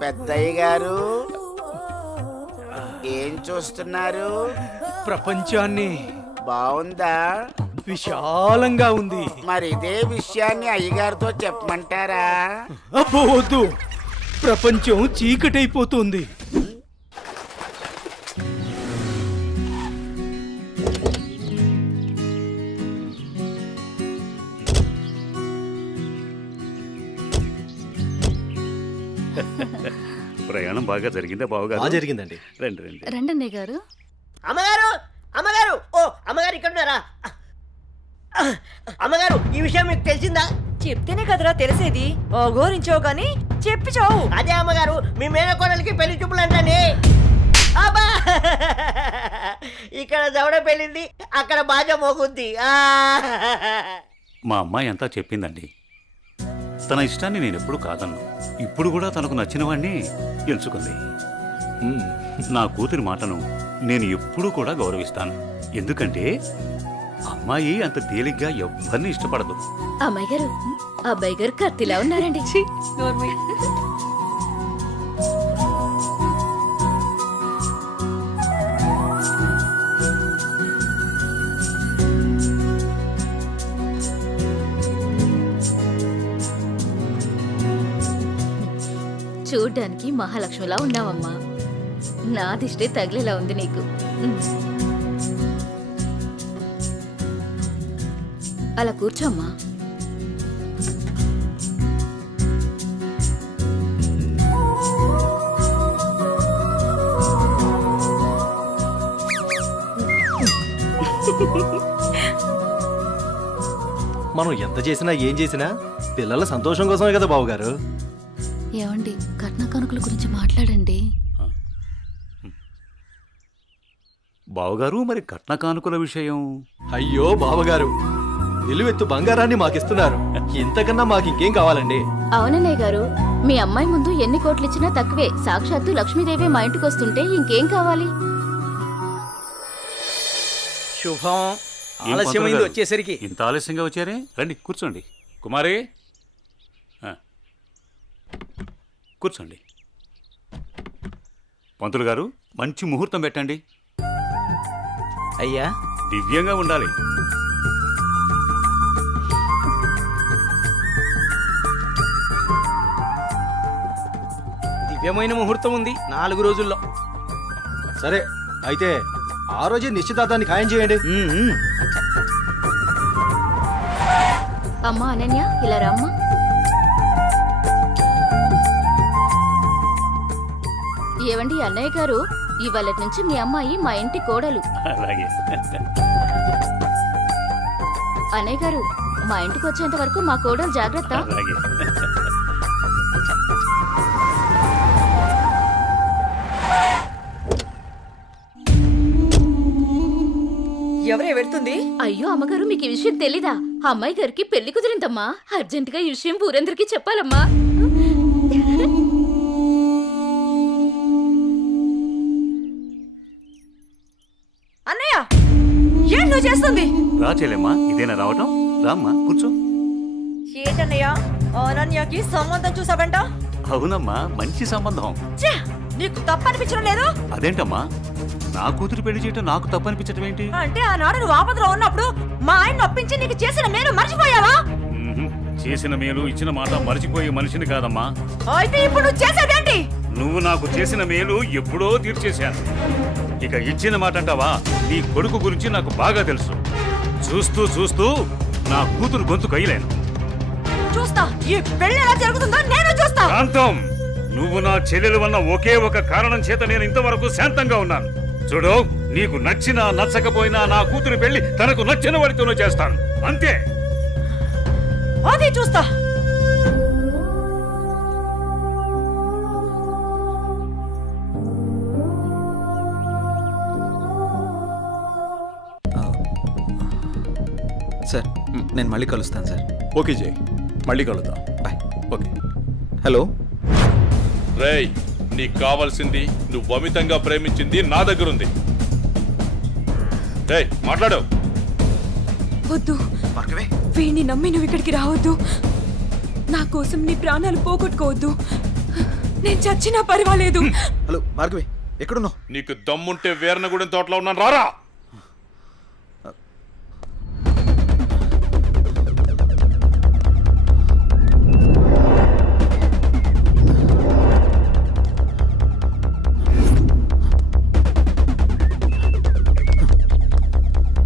పెద్దయ్య గారు ఏం చూస్తున్నారు? ప్రపంచాన్ని. బాగుందా? విశాలంగా ఉంది. మరి ఇదే విషయాన్ని అయ్యగారితో చెప్పమంటారా? అబ్బో వద్దు, ప్రపంచం చీకటైపోతుంది. ప్రయాణం బాగా జరిగిందా బావగారు? జరిగిందండి. రండి రండి. రండి గారు. అమ్మగారు, అమ్మగారు, ఓ అమ్మగారు ఇక్కడ ఉన్నారా? అమ్మగారు, ఈ విషయం మీకు తెలిసిందా? చెప్తేనే కదరా తెలిసేది. ఓగోరించావు గాని చెప్పి చావు. అదే అమ్మగారు, మీ మేనకోడలికి పెళ్లి చూపులు అంటండి. అబ్బా, ఇక్కడ దవడ పెళ్ళింది, అక్కడ బాజ మోగుద్ది. మా అమ్మాయి అంతా చెప్పిందండి. తన ఇష్టాన్ని నేను ఎప్పుడు కాదన్ను. ఇప్పుడు కూడా తనకు నచ్చిన వాడిని ఎంచుకుంది. నా కూతురి మాటను నేను ఎప్పుడూ కూడా గౌరవిస్తాను. ఎందుకంటే అమ్మాయి అంత తేలిగ్గా ఎవ్వరిని ఇష్టపడదు. అమ్మాయి గారు, అబ్బాయి గారు కత్తిలా ఉన్నారండి. చూడ్డానికి మహాలక్ష్మిలా ఉన్నావమ్మా. నా దిష్టే తగిలేలా ఉంది నీకు. అలా కూర్చోమ్మా. మనం ఎంత చేసినా ఏం చేసినా పిల్లల సంతోషం కోసమే కదా బావగారు. ఏమండి, కట్న కానుకల గురించి మాట్లాడండి. బావగారు, మరి కట్న కానుకల విషయం? అయ్యో బావగారు, నిలువెత్తు బంగారాన్ని మాకిస్తున్నారు. ఇంతకన్నా మాకింకేం కావాలండి? అవునన్నయ్య గారు, మీ అమ్మాయి ముందు ఎన్ని కోట్లు ఇచ్చినా తక్కువే. సాక్షాత్తు లక్ష్మీదేవి మా ఇంటికి వస్తుంటే ఇంకేం కావాలి? శుభం. ఏం ఆలస్యమైంది పంతులు గారు? వచ్చేసరికి. ఇంత ఆలస్యంగా వచ్చారే? రండి కూర్చోండి. కుమారి, కూర్చోండి. పంతులు గారు, మంచి ముహూర్తం పెట్టండి. అయ్యా, దివ్యంగా ఉండాలి. దివ్యమైన ముహూర్తం ఉంది 4 రోజుల్లో. సరే అయితే ఆ రోజే నిశ్చితార్థాన్ని ఖాయం చేయండి. అమ్మా అనన్య, ఇలా రామ్మా. ఏవండి అన్నయ్య గారు, ఇవాళ నుంచి మీ అమ్మాయి మా ఇంటి కోడలు. అలాగే. అన్నయ్య గారు, మా ఇంటికి వచ్చేంత వరకు మా కోడలు జాగ్రత్త. అలాగే. ఎవరే వెళ్తుంది? అయ్యో అమ్మగారు, మీకు ఈ విషయం తెలీదా? అమ్మాయి గారికి పెళ్లి కుదిరిందమ్మా. అర్జెంటుగా ఈ విషయం ఊరందరికీ చెప్పాలమ్మా. అన్నయ్య, ఏం నువ్వు చేస్తుంది? రా చెల్లెమ్మా, ఇదేనా రావటం? రామ్మా కూర్చో. ఏంటన్నయ్య, అనన్యకి సంబంధం చూసావంట? అవునమ్మా, మంచి సంబంధం. ఛే, నీకు తప్పనిపించడం లేదు? అదేంటమ్మా, నా కూతురు పెళ్లి చేయటం నాకు తప్పనిపించటం ఏంటి? అంటే ఆనాడు నువ్వు ఆపదలో ఉన్నప్పుడు మా ఆయన ఒప్పించి నీకు చేసిన మేలు మర్చిపోయావా? చేసిన మేలు ఇచ్చిన మాట మర్చిపోయే మనిషిని కాదమ్మా. అయితే ఇప్పుడు నువ్వు చేసేదేంటి? నువ్వు నాకు చేసిన మేలు ఎప్పుడో తీర్చేశాను. ఇక ఇచ్చిన మాట అంటావా? నీ కొడుకు గురించి నాకు బాగా తెలుసు. చూస్తూ చూస్తూ నా కూతురు గొంతు కయ్యలేను. చూస్తా, ఈ పెళ్లి ఎలా జరుగుతుందో నేను చూస్తా. శాంతం, నువ్వు నా చెల్లెలు వల్ల ఒకే ఒక కారణం చేత నేను ఇంతవరకు శాంతంగా ఉన్నాను. చూడు, నీకు నచ్చినా నచ్చకపోయినా నా కూతురు పెళ్లి తనకు నచ్చిన వాడితోనూ చేస్తాను, అంతే. అది చూస్తా. సార్, నేను మళ్ళీ కలుస్తాను సార్. ఓకే జై, మళ్ళీ కలుద్దాం. బాయ్. ఓకే. హలో, రేయ్, నీకు కావాల్సింది నువ్వు అమితంగా ప్రేమించింది నా దగ్గరుంది. రేయ్, మాట్లాడు. వద్దు, వీడిని నమ్మి నువ్వు ఇక్కడికి రావద్దు. నా కోసం నీ ప్రాణాలు పోగొట్టుకోవద్దు. నేను చచ్చినా పర్వాలేదు. హలో భార్గవి, ఎక్కడున్నావు? నీకు దమ్ముంటే వీరనగూడెం తోటలో ఉన్నాను, రారా.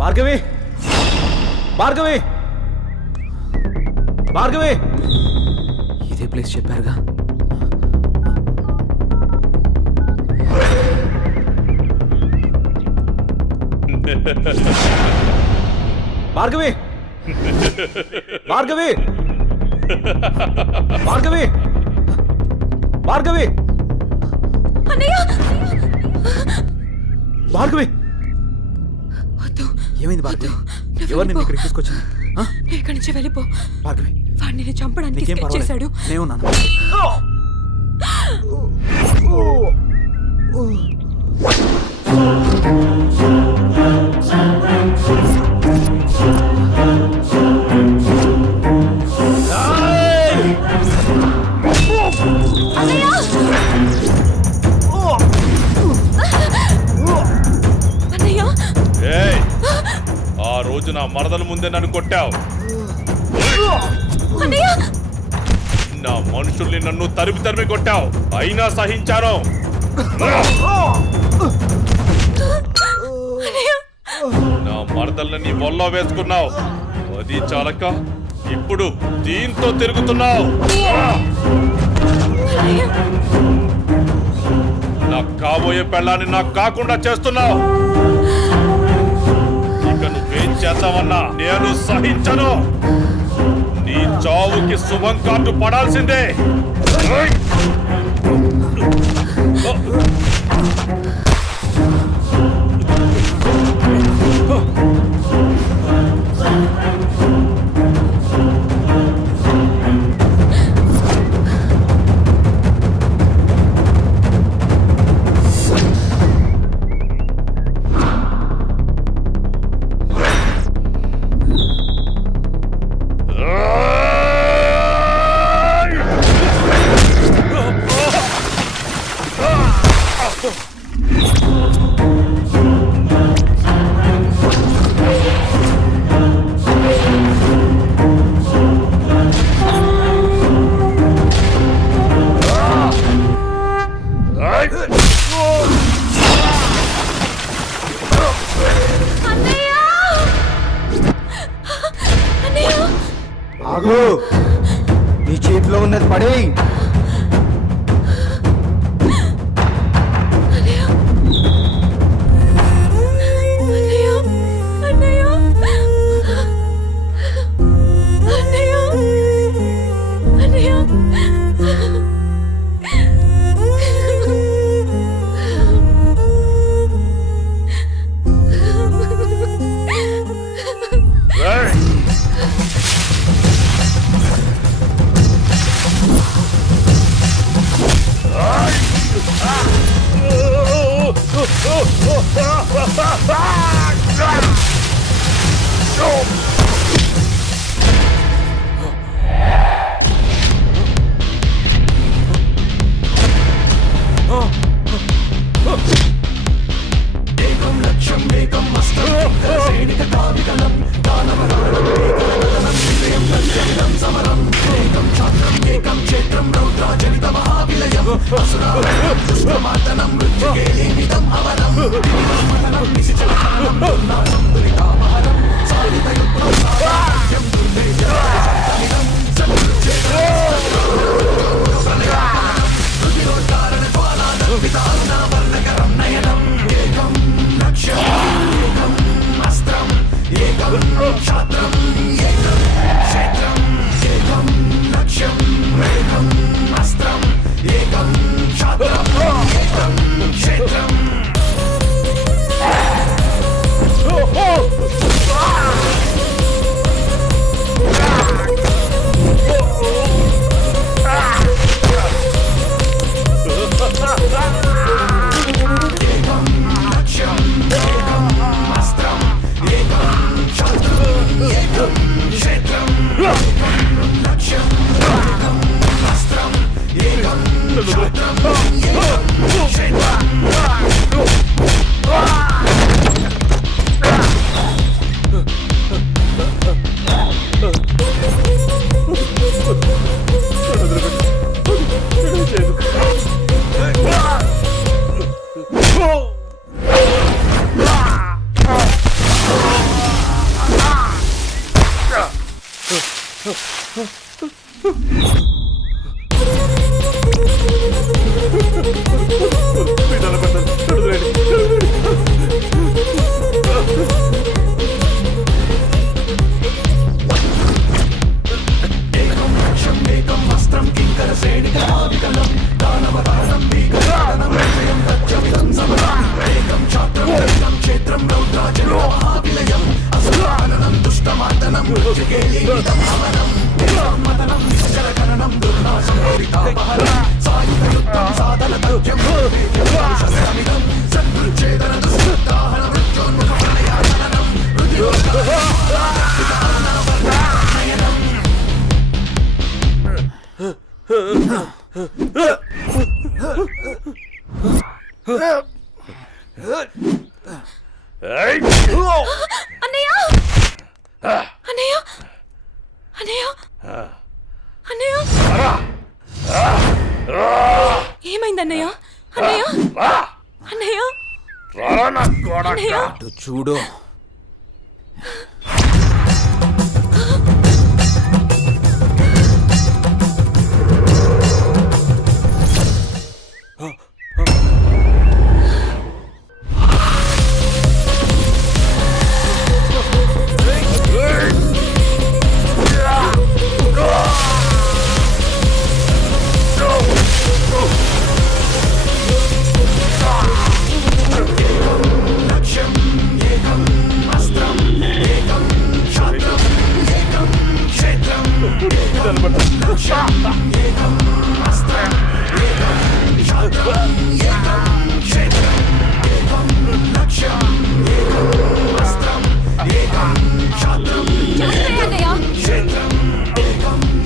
భార్గవి, భార్గవి, భార్గవి. ఇదే ప్లేస్ చెప్పారుగా. భార్గవి, భార్గవి, భార్గవి, భార్గవి, అన్నయ్య, భార్గవి. వద్దు. ఏమైంది భార్గవి? నువ్వు ఎవరు నిన్ను వెళ్ళిపో. ఇక్కడికి తీసుకొచ్చింది? ఆ? నువ్వు ఇక్కడి నుంచి వెళ్ళిపో. భార్గవి, వాడిని నేను చంపడానికి నీకేం స్కెచ్ చేశాడు. పర్వాలేదు, నేనున్నాను. అన్నయ్య, ఏయ్, ఆ రోజు నా మరదల ముందే నన్ను కొట్టావు. అన్నయ్య, నా మనుషుల్ని నన్ను తరిమి తరిమి కొట్టావు, అయినా సహించాను. నా మరదల్ని నీ వల్ల వేసుకున్నావు, అది చాలక ఇప్పుడు దీంతో తిరుగుతున్నావు. నాకు కాబోయే పెళ్ళాన్ని నాకు కాకుండా చేస్తున్నావు. ఇక నువ్వేం చేద్దామన్నా నేను సహించను. నీ చావుకి శుభం కార్డు పడాల్సిందే. ఆగు, నీ చేతిలో ఉన్నది పడే. అన్నయ్య అన్నయ్య అన్నయ్య అన్నయ్య ఏమైంది అన్నయ్య అన్నయ్య అన్నయ్య అన్నయ్య చూడు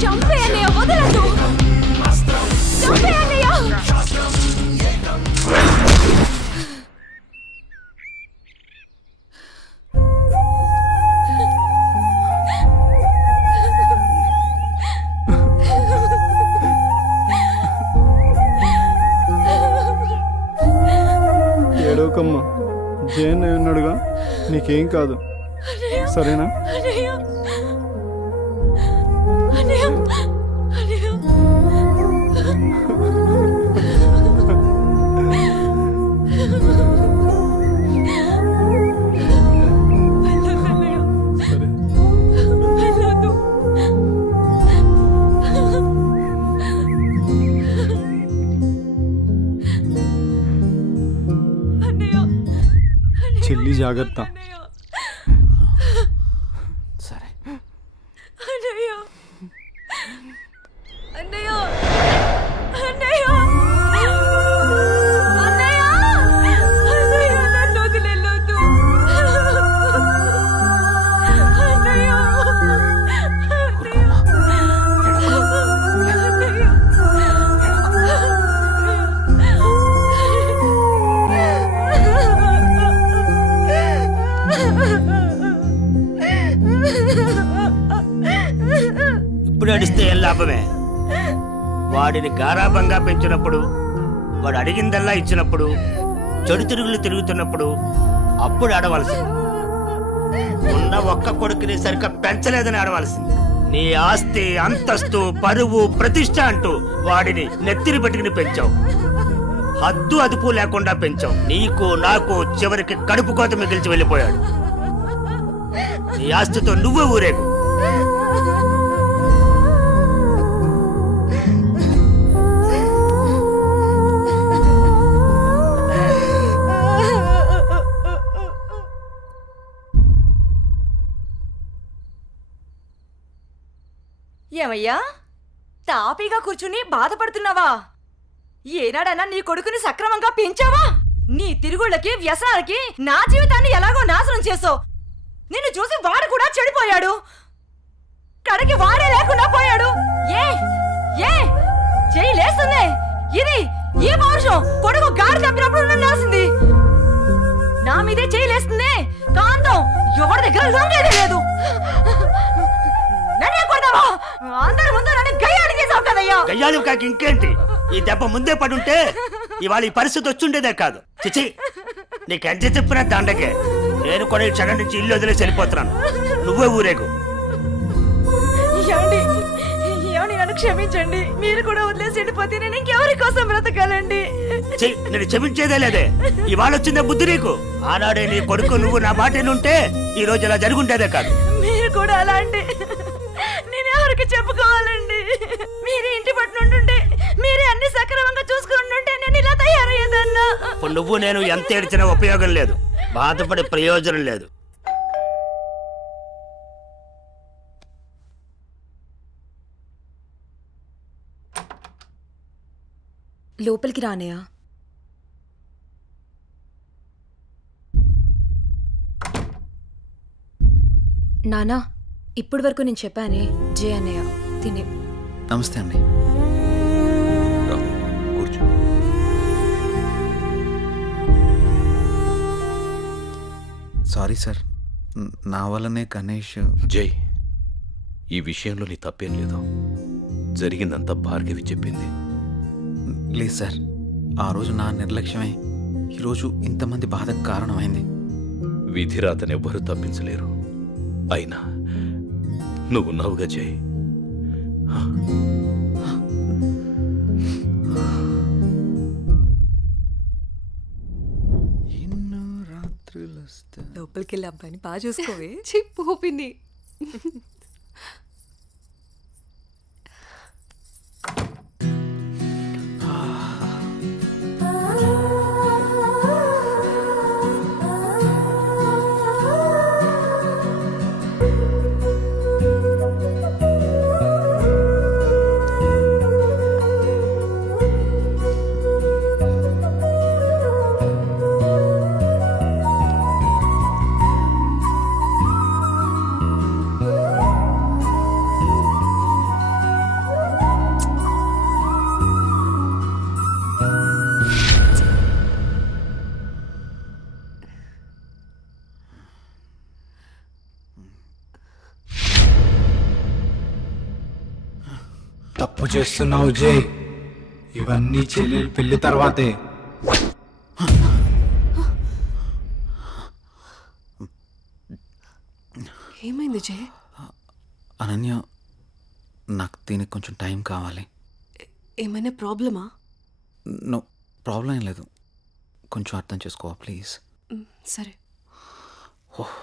చంపే అన్నయ్య వదలదు చంపే అన్నయ్య ఏడవకమ్మా జైన్ అయి ఉన్నాడుగా, నీకేం కాదు, సరేనా? అన్నయ్య అన్నయ్య అన్నయ్య సరే. వెళ్ళొద్దు. అన్నయ్య చెల్లి జాగ్రత్త. అన్నయ్య సరే అన్నయ్య అన్నయ్య అన్నయ్య అన్నయ్య అన్నయ్య నన్ను వదిలేయొద్దు అన్నయ్య ఇప్పుడు అడిస్తే ఏం లాభమే? వాడిని గారాబంగా పెంచినప్పుడు, వాడు అడిగిందల్లా ఇచ్చినప్పుడు, చెడు తిరుగులు తిరుగుతున్నప్పుడు అప్పుడు ఆడవలసింది. ఉన్న ఒక్క కొడుకుని సరిగ్గా పెంచలేదని ఆడవలసింది. నీ ఆస్తి, అంతస్తు, పరువు, ప్రతిష్ట అంటూ వాడిని నెత్తిని పెట్టుకుని పెంచావు. హద్దు అదుపు లేకుండా పెంచావు. నీకు నాకు చివరికి కడుపు కోత మిగిల్చి వెళ్ళిపోయాడు. నీ ఆస్తితో నువ్వే ఊరేగు. ఏమయ్యా తాపీగా కూర్చుని బాధపడుతున్నావా? ఏనాడన్నా నీ కొడుకుని సక్రమంగా పెంచావా? నీ తిరుగుళ్ళకి వ్యసనాలకి నా జీవితాన్ని ఎలాగో నాశనం చేసావు. నిన్ను చూసి వాడు కూడా చెడిపోయాడు. కడకి వాడే లేకుండా పోయాడు. ఏ ఏ చెయ్యి లేస్తుంది. ఇది ఈ పౌరుషం కొడుకు గాడి తప్పినప్పుడు నన్నాల్సింది. నా మీదే చెయ్యి లేస్తుంది. కాంతం ఎవరి దగ్గర లొంగేది లేదు. నన్నే కొడతావా? అందరి ముందు నన్ను గయ్యాడి చేసావు కదయ్యా. గయ్యాలి కాకి ఇంకేంటి? ఈ దెబ్బ ముందే పడుంటే ఇవాళ ఈ పరిస్థితి వచ్చుండేదే కాదు. చిచి, నీకెంత చెప్పినా దండకే. నేను కూడా ఈ క్షణం నుంచి ఇల్లు వదిలేసి వెళ్ళిపోతున్నాను. నువ్వే ఊరేగు. ఏమండి ఏమండి నన్ను క్షమించండి. మీరు కూడా వదిలేసి వెళ్ళిపోతే నేను ఇంకెవరి కోసం బ్రతకాలండి? నేను క్షమించేదే లేదే. ఇవాళ వచ్చిందే బుద్ధి నీకు. ఆనాడే నీ కొడుకు నువ్వు నా మాట ఉంటే ఈ రోజు ఇలా జరుగుండేదే కాదు. మీరు కూడా అలా అంటే నేను ఎవరికి చెప్పుకోవాలండి? మీరే ఇంటి పట్టు ఉంటుంటే, మీరే అన్ని సక్రమంగా చూసుకుని ఉంటే నేను ఇలా తయారయ్యేదన్నా. ఇప్పుడు నువ్వు నేను ఎంత ఏడ్చినా ఉపయోగం లేదు. బాధపడే ప్రయోజనం లేదు. లోపలికి రానయ్యా. నానా, ఇప్పటి వరకు నేను చెప్పానే జే అన్నయ్య తినే. నమస్తే అండి. కూర్చో. సారీ సార్, నా వల్లనే గణేష్. జై, ఈ విషయంలో నీ తప్పేం లేదు. జరిగిందంతా భార్గవి చెప్పింది. లేదు సార్, ఆ రోజు నా నిర్లక్ష్యమే ఈరోజు ఇంతమంది బాధకు కారణమైంది. విధిరాతనెవ్వరూ తప్పించలేరు. అయినా నువ్వున్నావుగా జై. లోపలికి వెళ్ళి అబ్బాయిని బాగా చూసుకోవే. చిప్పుపింది. తప్పు చేస్తున్నావు జై. ఇవన్నీ చెల్లెలు పెళ్లి తర్వాతే. ఏమైంది జే? అనన్య, నాకు దీనికి కొంచెం టైం కావాలి. ఏమైనా ప్రాబ్లమా? నో ప్రాబ్లం ఏం లేదు. కొంచెం అర్థం చేసుకోవా ప్లీజ్? సరే. ఓహ్